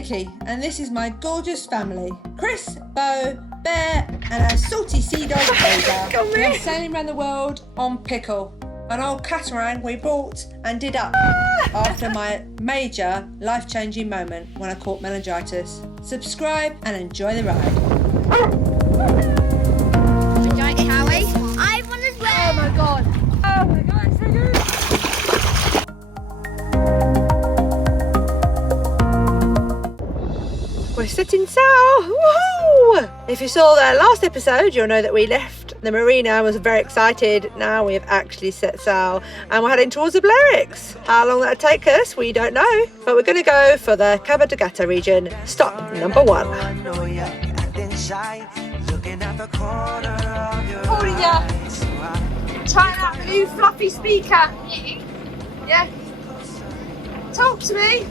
Nikki, and this is my gorgeous family. Chris, Bo, Bear, and our salty sea dog, Ada. We are sailing around the world on Pickle, an old catamaran we bought and did up after my major life-changing moment when I caught meningitis. Subscribe and enjoy the ride. Giant Howie. I want to swim. Oh my god. Oh my god, it's so good. We're setting sail. Woohoo! If you saw the last episode, you'll know that we left the marina. I was very excited. Now we have actually set sail and we're heading towards the Balearics. How long that'll take us, we don't know. But we're going to go for the Cabo de Gata region. Stop number 1. Oh yeah. Trying out the new fluffy speaker. Yeah. Talk to me.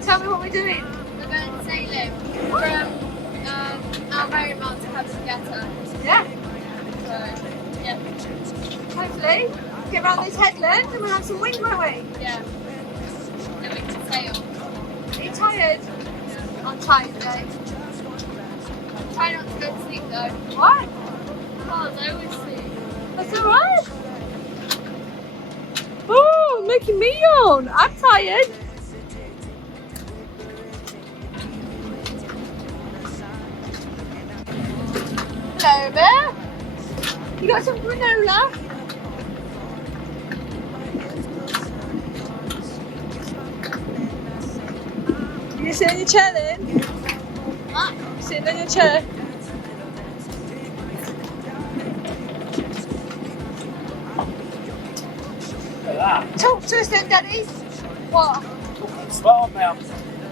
Tell me what we're doing. We're going sailing from Albury-Mont to Cabo de Gata. Yeah. So, yeah. Hopefully, get around this headland and we'll have some wind, won't we? Yeah. Then we can sail. Are you tired? I'm tired today. Try not to go to sleep though. What? Oh, I always sleep. That's alright. Oh, making me yawn. I'm tired. Hello, Bear. You got some granola? You sit in your chair then? What? Sitting in your chair. Look at Talk to us then, Daddy. What? that. Spot me, I'm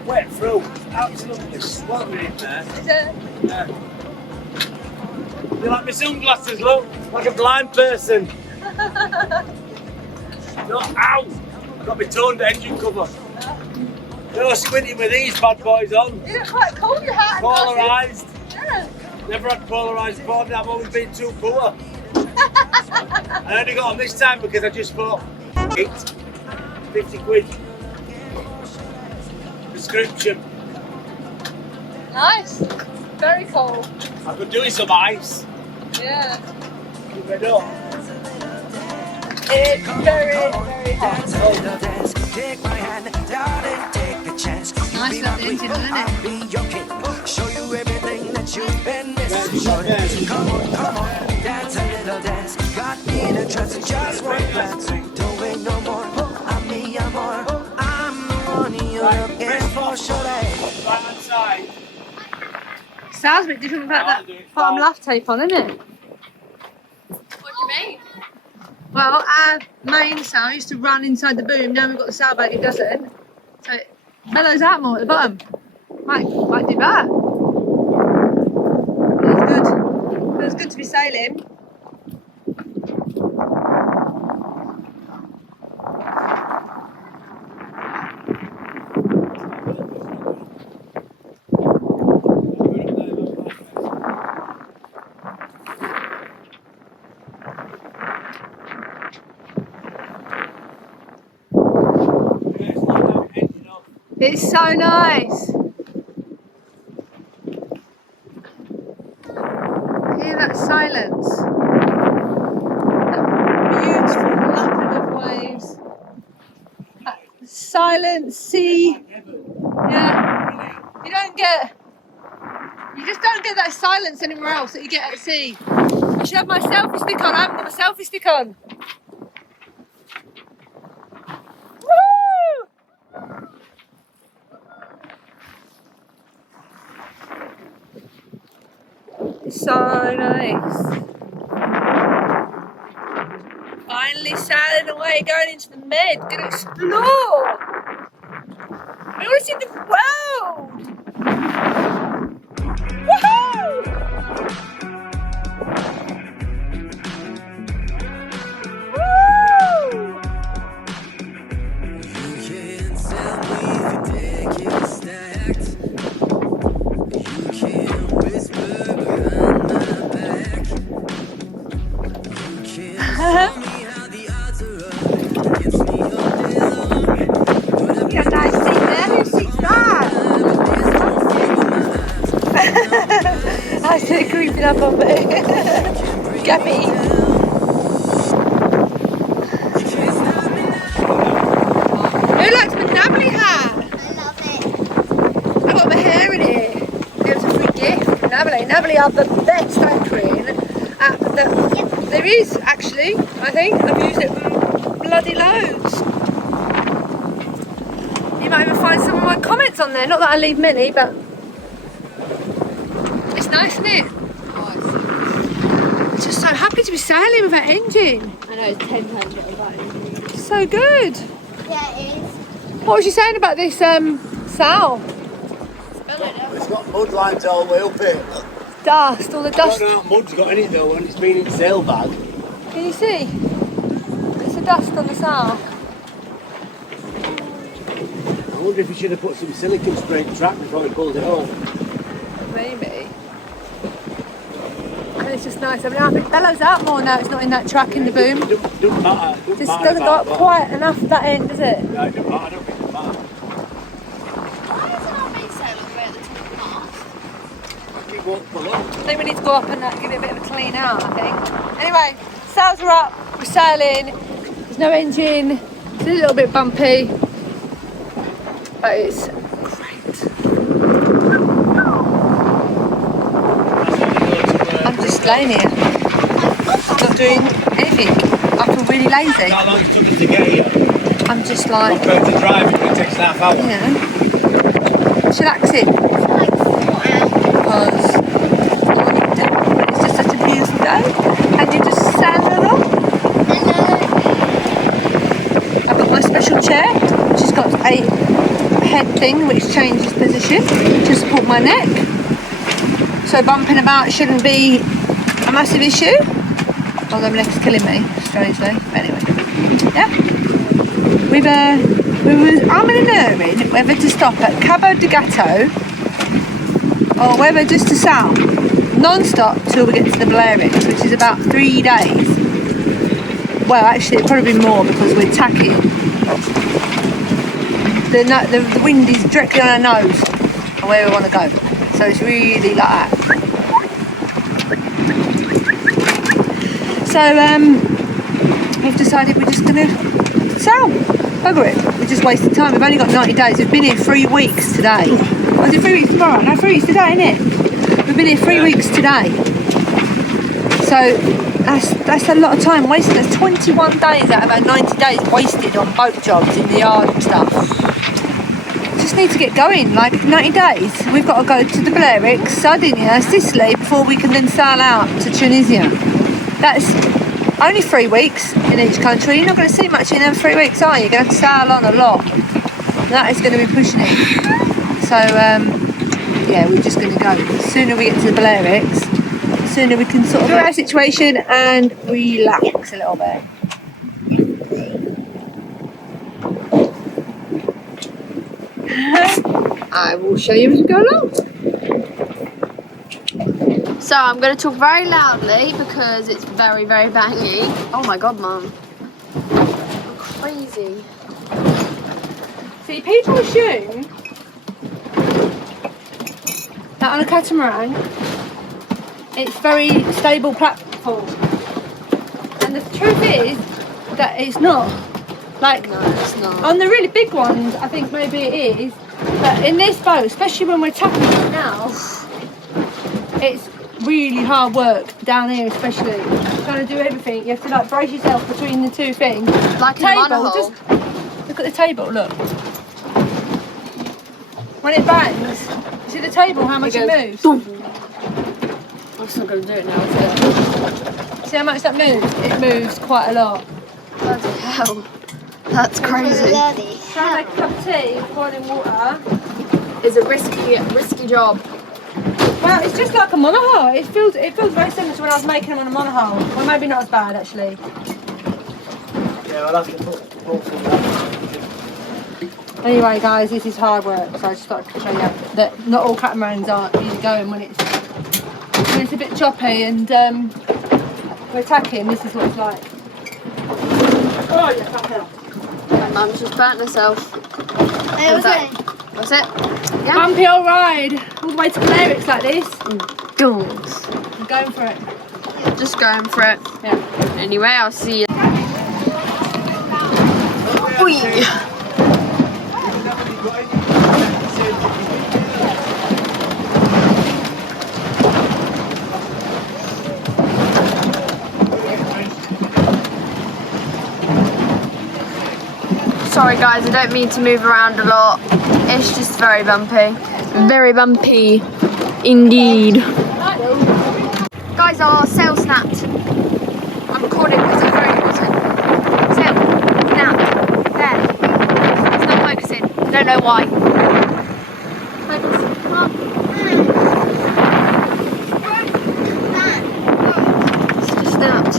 wet through. Absolutely swamping in there. Is it? Yeah. You like my sunglasses, look? Like a blind person. No, ow! I've got my toned engine cover. No squinting with these bad boys on. You look quite cool, your hat. and Polarised. glasses. Yeah. Never had polarised before, I've always been too poor. I only got them this time because I just bought 50 quid. Prescription. Nice. Very cool. I could do with some ice. Yeah. Keep it up. It's very, very hot. Take my hand, darling, take a chance. Nice little engine, isn't it? I'll be your king. Show you everything that you've been missing. Come on, dance a little dance. Got me in a trance, just one glance. Don't wait no more. I'm me, I'm more. I'm the one you're looking for, surely. Right hand side. Sounds a bit different without that bottom laugh tape on, isn't it? What do you mean? Well, our main sail used to run inside the boom. Now we've got the sailboat, it doesn't. So it mellows out more at the bottom. Might do that. Feels good. Feels good to be sailing. It's so nice. Hear that silence? That beautiful lapping of waves. That silent sea. Yeah. You just don't get that silence anywhere else that you get at sea. I should have my selfie stick on. I haven't got my selfie stick on. Woo! It's so nice. Finally sailing away, going into the Med, gonna explore. I want to see the world. Woohoo! Woo! You can't tell me the deck is stacked. You can't whisper behind my back. You can't tell me how the odds are up against me all day long. But I'm You got a nice seat there. Whose seat's that? we are the best anchoring app that there is, actually. I think I've used it bloody loads. You might even find some of my comments on there. Not that I leave many, but it's nice, isn't it? I'm just so happy to be sailing with that engine. I know it's 10 times better than that. So good. Yeah, it is. What was you saying about this Sal? It's got mud lines all the way up it. Dust, all the I dust. don't know how mud's got in it though when it's been in sail bag. Can you see? It's the dust on the Sal. I wonder if we should have put some silicone spray in the track before we pulled it up. Maybe. And it's just nice. I mean, I think bellows out more now. It's not in that track in the boom. It doesn't matter. Just doesn't go up quite enough at that end, does it? No, it doesn't matter. I don't think it matters. Why isn't our mailsail all the way at the top of the mast? Keep walking pull up. I think we need to go up and give it a bit of a clean out, I think. Anyway, sails are up. We're sailing. There's no engine. It's a little bit bumpy. But it's great. I'm just laying here, not doing anything. I feel really lazy. How long it took us to get here? I'm just like, Compared to driving, it takes an half hour. you know, chillaxing. Because all you do when it's just such a beautiful day and you just sail along. I've got my special chair, which has got a head thing which changes position to support my neck. So bumping about shouldn't be a massive issue. Although my neck's killing me, strangely. But anyway, yeah. I'm in an errand whether to stop at Cabo de Gato or whether just to sail non-stop till we get to the Balearics, which is about 3 days. Well, actually, it'd probably be more because we're tacking. The wind is directly on our nose and where we want to go. So it's really like that. So we've decided we're just going to sail. Bugger it. We're just wasting time. We've only got 90 days. We've been here 3 weeks today. Was it 3 weeks tomorrow? No, 3 weeks today, innit? We've been here 3 weeks today. So that's a lot of time wasted. There's 21 days out of our 90 days wasted on boat jobs in the yard and stuff. Just need to get going. Like 90 days, we've got to go to the Balearics, Sardinia, Sicily before we can then sail out to Tunisia. That's only 3 weeks in each country. You're not going to see much in them 3 weeks, are you? You're going to have to sail on a lot. That is going to be pushing it. So yeah, we're just going to go. The sooner we get to the Balearics, the sooner we can sort of our situation and relax a little bit. I will show you as we go along. So I'm going to talk very loudly because it's very, very bangy. Oh my god, Mum. I'm crazy. See, people assume that on a catamaran it's very stable platform, and the truth is that it's not. Like, No, it's not. on the really big ones, I think maybe it is, but in this boat, especially when we're tapping it now, it's really hard work down here, especially trying to do everything. You have to like brace yourself between the two things. Like in a monohull. Just look at the table. Look, when it bangs, you see the table, how much it moves. I'm just not going to do it now, is it? See how much that moves? It moves quite a lot. Bloody hell. That's crazy. Trying to make a cup of tea with boiling water. It's a risky job. Well, it's just like a monohull. It feels very similar to when I was making them on a monohull. Well, maybe not as bad actually. Yeah, I'll have to put some that. Anyway, guys, this is hard work, so I just thought to show you that not all catamarans are easy going when it's a bit choppy and we're tacking. This is what it's like. Oh, yeah, back up. My mum's just burnt herself. Hey, what's it? That's it. Yeah. Bumpy old ride all the way to Balearics like this. Goals. I'm going for it. Just going for it. Yeah. Anyway, I'll see you. Oi. Sorry guys, I don't mean to move around a lot. It's just very bumpy. Very bumpy indeed. Guys, our sail snapped. I'm recording because it's very important. Sail snapped. There. It's not focusing. I don't know why. Focus. Come on. It's just snapped.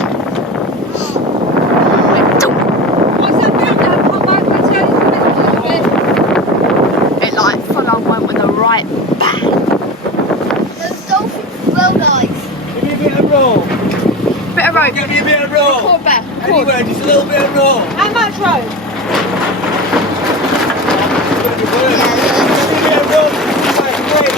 It like full on went with a right bang. There's dolphins as well, guys. Give me a bit of roll. Bit of rope. Give me a bit of roll. Record back. Anywhere, just a little bit of roll. How much rope? Give me a bit of roll. Quick.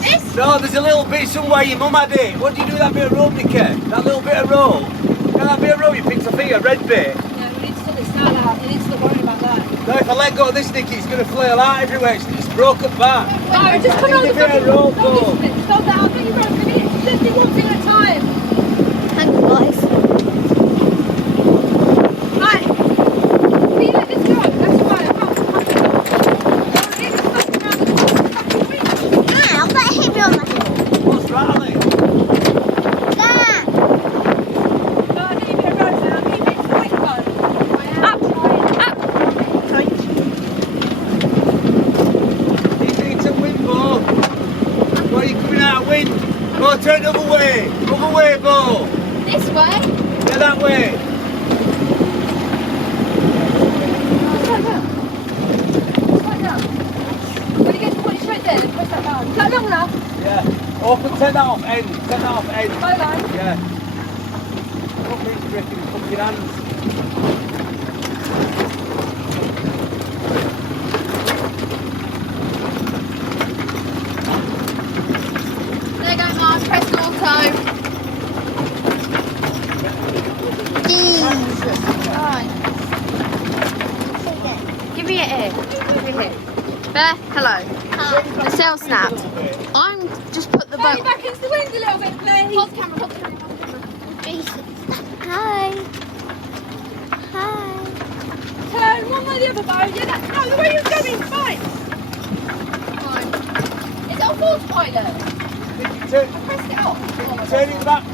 This? No, there's a little bit somewhere your mum had it. What do you do with that bit of rope, Nicky? That little bit of rope? That bit of rope you picked off here, a red bit? Yeah, we need to sort this out. We need to stop worrying about that. No, if I let go of this, Nicky, it's going to flail out everywhere. It's broken back. No, just come on Give the me a bit of rope, Stop though. this, stop that. I'll get you rope. Just do one thing at a time. Hang on, guys. Right. Can you let this go? That's fine. I can't. It's stuck around the fucking wing. Ow, that hit me on the head. What's rattling? That. No, I need a bit of rope now. I need a bit of quick one. Up. It's a wind, Bo. Why are you coming out of wind? Bo, turn the other way. Other way, Bo. This way? Yeah, that way. When you get to put it straight there, just push that down. Is that long enough? Yeah. Open, turn that off end. Turn that off end. Bow line. Yeah. Don't be breaking your fucking hands. There you go, Mark. Press auto. Jesus. Right. Give me it here. Give me it here. There. Hello. The sail snapped. I'm just put the Turn boat. it back into the wind a little bit, please. Hold the camera. Hold the camera. Hold the camera. Jesus. Hi. Hi. Turn one way the other bow. Yeah, that's no, the way you're going, fine. Fine. Is it on force pilot? Turn, I pressed it off. turn it back.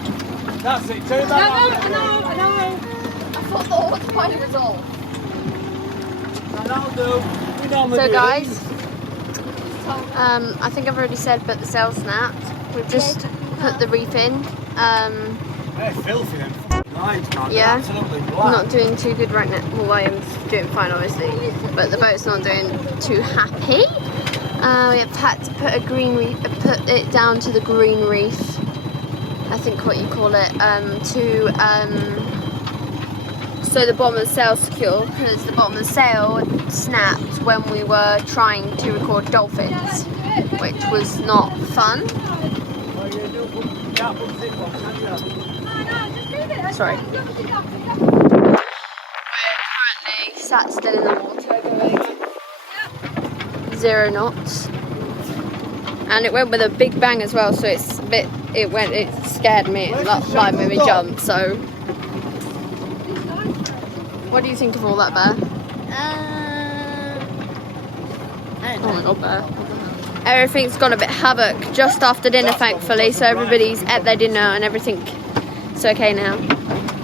That's it. Turn it I back. know. I thought the autopilot was off. That'll do. We normally So do guys, this. I think I've already said, but the sail snapped. We've just put the reef in. They're filthy, them fucking lines, man. They're Yeah. absolutely black. Not doing too good right now. Well, I am doing fine, obviously, but the boat's not doing too happy. We've had to put a green reef, put it down to the green reef. I think what you call it, so the bottom of the sail's secure, because the bottom of the sail snapped when we were trying to record dolphins, which was not fun. Oh, you do put that up zip on, can't you? Sorry. We're currently sat still in the water going 0 knots. And it went with a big bang as well, so it's a bit, it scared me, it like made me jump, so. What do you think of all that, Bear? I don't Oh know. my god, Bear. Everything's gone a bit havoc just after dinner, thankfully, so everybody's at their dinner and everything's okay now.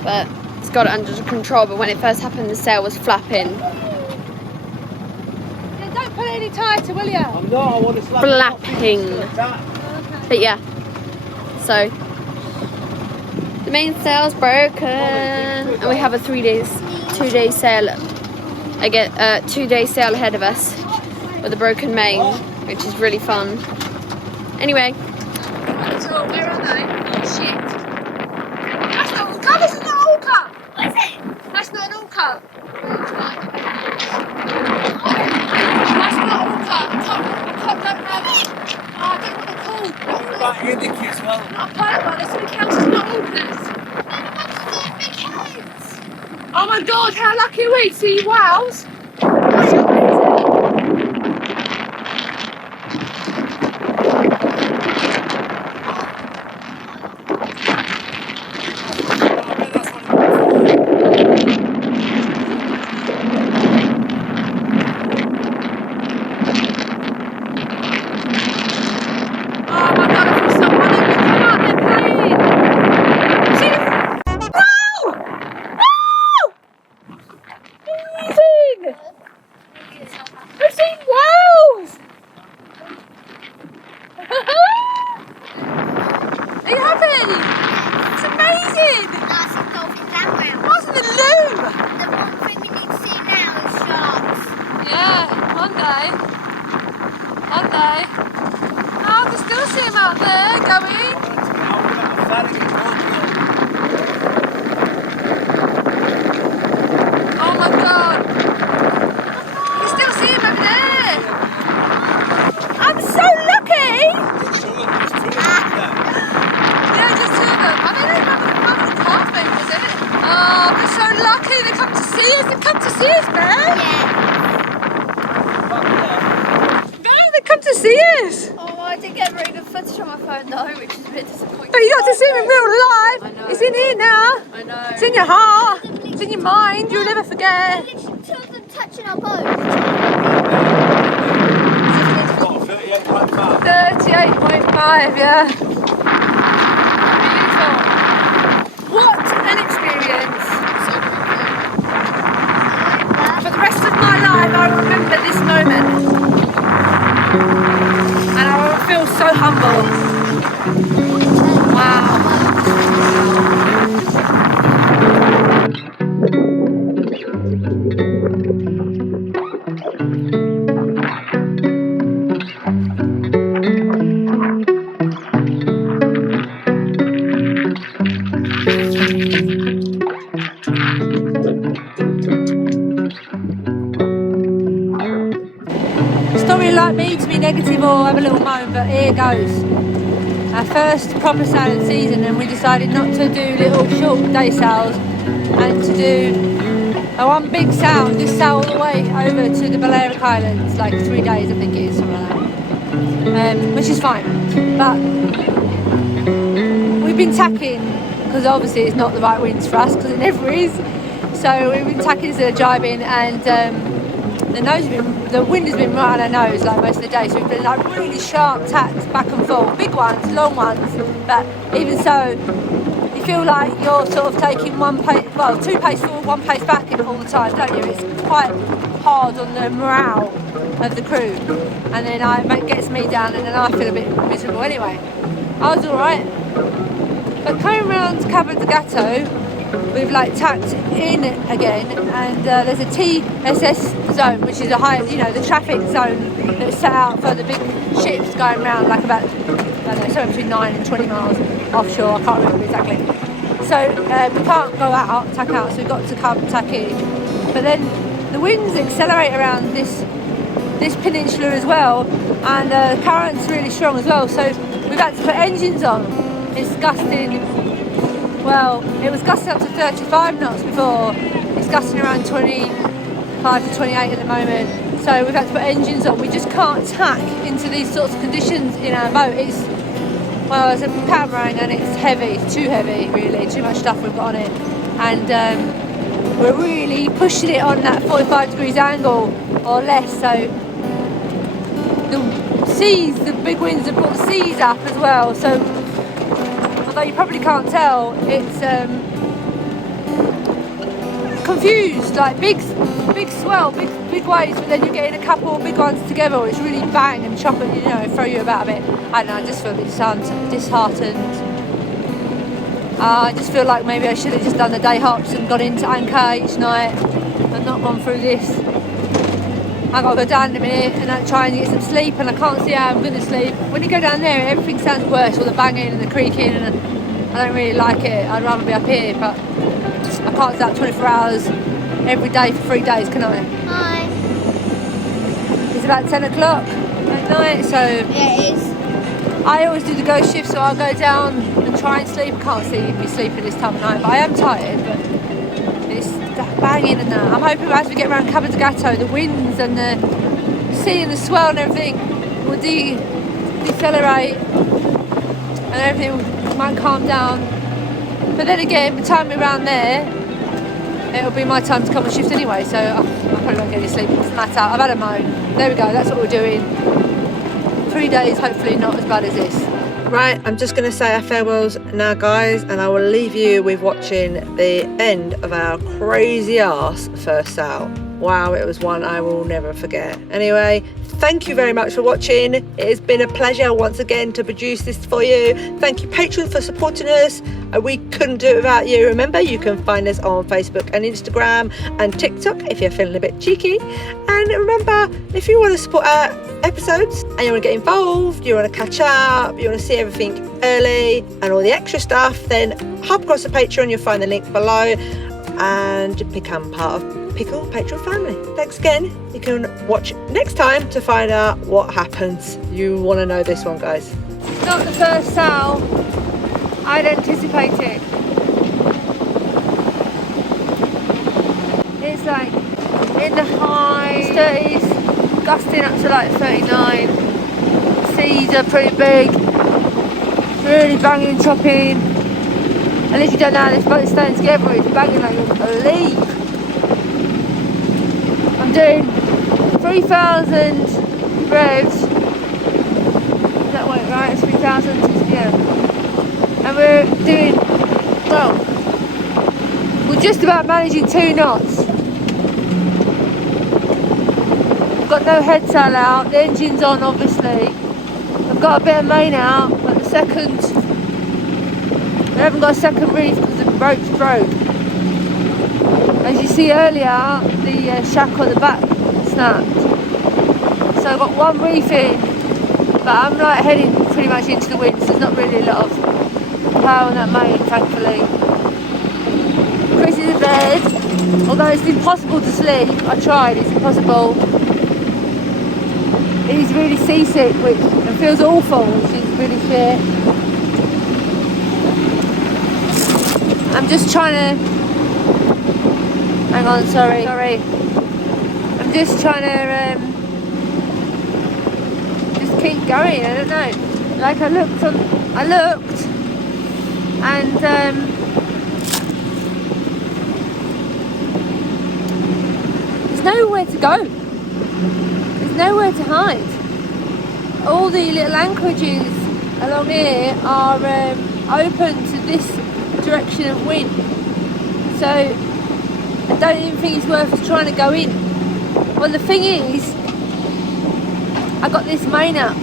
But it's got it under control, but when it first happened, the sail was flapping. Yeah, don't pull it any tighter, will you? I'm not, I want to slap Flapping. But yeah, so the main sail's broken, and we have a 2-day sail. 2-day sail ahead of us with a broken main, which is really fun. Anyway, so where are they? Oh shit! That's not orca. This is not orca. What is it? That's not an orca. That's not orca. I don't know. I don't know what they're called. Back in the kids, well. Not pilot one, this one counts as not orcas. Oh my god, how lucky are we? See wows? Monday. Oh, I can still see him out there going. Oh my god. You can still see him over there. I'm so lucky. Yeah, just two of them. I mean, they're having a calf maybe, was it? Oh, they're so lucky. They come to see us. They come to see us, man. They come to see us. Oh, I didn't get very good footage on my phone though, which is a bit disappointing. But you got to see him in real life. I know. It's in here now. I know. It's in your heart. It's in your mind. You'll never forget. Literally two of them touching our boat. 38.5, yeah. Beautiful. What an experience. For the rest of my life, I will remember this moment. And I will feel so humble. Wow. It's not really like me to be negative or have a little moan, but here goes. Our first proper sailing season, and we decided not to do little short day sails and to do a one big sail and just sail all the way over to the Balearic Islands, like 3 days I think it is, something like that, which is fine. But we've been tacking, because obviously it's not the right winds for us, because it never is. So we've been tacking instead of jibing, and the wind has been right on our nose like most of the day, so we've been like really sharp tacks back and forth, big ones, long ones, but even so you feel like you're sort of taking two pace forward, one pace back all the time, don't you? It's quite hard on the morale of the crew, and then it gets me down, and then I feel a bit miserable anyway. I was alright, but coming around to Cabo de Gato, we've like tacked in again, and there's a TSS zone, which is a high, the traffic zone that's set out for the big ships going around, like about, I don't know, somewhere between 9 and 20 miles offshore, I can't remember exactly. So we can't go out, tack out, so we've got to come tack in. But then the winds accelerate around this peninsula as well, and the current's really strong as well, so we've had to put engines on. It's gusting. Well, it was gusting up to 35 knots before. It's gusting around 25 to 28 at the moment. So we've had to put engines on. We just can't tack into these sorts of conditions in our boat. It's a catamaran, and it's heavy, too heavy really, too much stuff we've got on it. And we're really pushing it on that 45 degrees angle or less. So the big winds have brought the seas up as well. So although you probably can't tell, it's confused, like big swell, big waves, but then you're getting a couple of big ones together. It's really bang and chop it, throw you about a bit. I don't know, I just feel a bit disheartened. I just feel like maybe I should have just done the day hops and gone into anchor each night and not gone through this. I've got to go down in a minute and try and get some sleep, and I can't see how I'm going to sleep. When you go down there, everything sounds worse, all the banging and the creaking, and I don't really like it. I'd rather be up here, but I can't stay up 24 hours every day for 3 days, can I? Hi. It's about 10 o'clock at night, so Yeah, it is. I always do the ghost shift, so I'll go down and try and sleep. I can't see me sleeping this time of night, but I am tired, but it's that banging and that. I'm hoping as we get around Cabo de Gato, the winds and the sea and the swell and everything will decelerate and everything might calm down. But then again, by the time we're around there, it'll be my time to come and shift anyway, so I probably won't get any sleep. It doesn't matter. I've had a moan. There we go, that's what we're doing. 3 days, hopefully not as bad as this. Right, I'm just going to say our farewells now, guys, and I will leave you with watching the end of our crazy ass first sail. Wow, it was one I will never forget. Anyway, thank you very much for watching. It has been a pleasure once again to produce this for you. Thank you, patrons, for supporting us. We couldn't do it without you. Remember, you can find us on Facebook and Instagram and TikTok if you're feeling a bit cheeky. And remember, if you want to support our episodes and you want to get involved, you want to catch up, you want to see everything early and all the extra stuff, then hop across the Patreon. You'll find the link below and become part of Pickle Patreon family. Thanks again. You can watch next time to find out what happens. You want to know this one, guys. It's not the first sail I'd anticipated. It's like in the high 30s, gusting up to like 39. Seas are pretty big, really banging, chopping. And if you don't know how this boat's staying together, it's banging like you wouldn't believe. I'm doing 3,000 revs. Is that right? It's 3,000, yeah. And we're doing, well, we're just about managing 2 knots. I've got no head sail out, the engine's on obviously. I've got a bit of main out, but the second, we haven't got a second reef because the rope's broke. As you see earlier, the shack on the back snapped. So I've got 1 reef in, but I'm like heading pretty much into the wind, so there's not really a lot of power on that main, thankfully. Chris is in bed, although it's impossible to sleep. I tried, it's impossible. He's really seasick, which feels awful, which is really shit. I'm just trying to, hang on, sorry. I'm just trying to just keep going, I don't know. Like I looked and there's nowhere to go. There's nowhere to hide. All the little anchorages along here are open to this direction of wind. So I don't even think it's worth trying to go in. Well, the thing is, I got this main up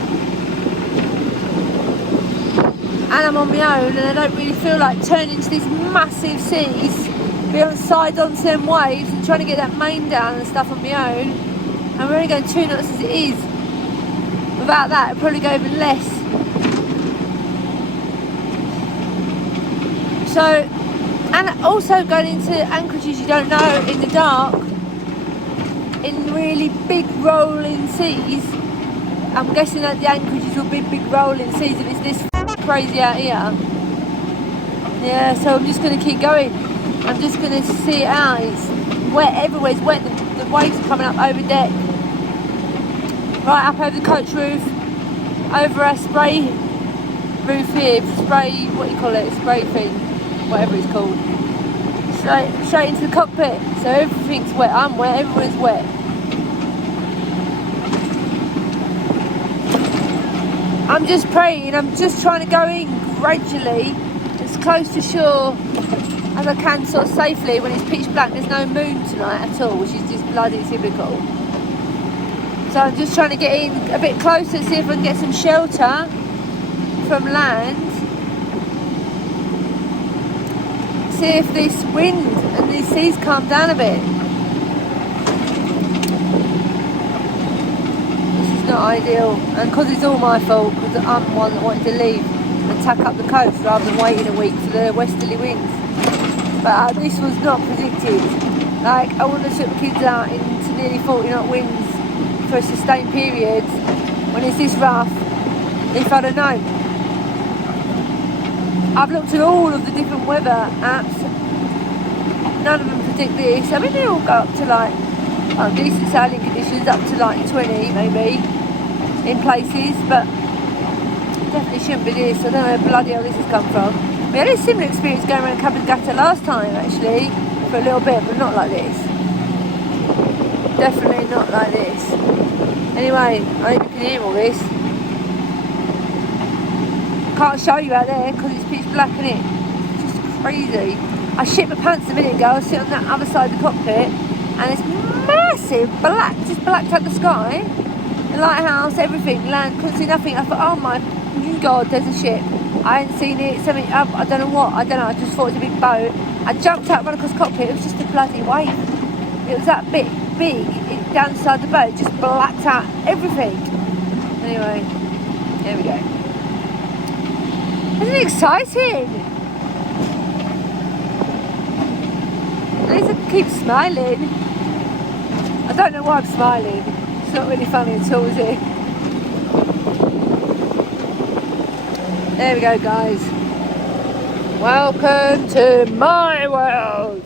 and I'm on my own, and I don't really feel like turning into these massive seas, be on side onto them waves and trying to get that main down and stuff on my own. And we're only going 2 knots as it is. Without that, it'd probably go even less. So, and also going into anchorages you don't know in the dark, in really big rolling seas. I'm guessing that the anchorages will be big rolling seas if it's this crazy out here. Yeah, so I'm just going to keep going. I'm just going to see it out. It's wet everywhere. It's wet. The waves are coming up over deck. Right up over the coach roof. Over our spray roof here. Spray, what do you call it? Spray thing. Whatever it's called. Straight into the cockpit. So everything's wet. I'm wet. Everyone's wet. I'm just praying. I'm just trying to go in gradually, as close to shore as I can, sort of safely when it's pitch black. There's no moon tonight at all, which is just bloody typical. So I'm just trying to get in a bit closer, see if I can get some shelter from land. See if this wind and these seas calm down a bit. This is not ideal, and because it's all my fault, because I'm the one that wanted to leave and tack up the coast rather than waiting a week for the westerly winds. But this was not predicted. Like, I wouldn't have took the kids out into nearly 40 knot winds for a sustained period when it's this rough if I'd have known. I've looked at all of the different weather apps. None of them predict this. I mean, they all go up to like decent sailing conditions, up to like 20 maybe in places, but definitely shouldn't be this. I don't know where bloody hell this has come from. We had a similar experience going around Capagata last time actually, for a little bit, but not like this. Definitely not like this. Anyway, I hope you can hear all this. Can't show you out there because it's pitch black, isn't it? It's just crazy. I shit my pants a minute ago. I was sitting on that other side of the cockpit and it's massive black, just blacked out the sky. The lighthouse, everything, land, couldn't see nothing. I thought, oh my God, there's a ship. I hadn't seen it, something, I don't know what, I don't know, I just thought it was a big boat. I jumped out, ran across the cockpit, it was just a bloody wave. It was that big, down the side of the boat, just blacked out everything. Anyway, there we go. Isn't it exciting? At least I can keep smiling. I don't know why I'm smiling. It's not really funny at all, is it? There we go, guys. Welcome to my world.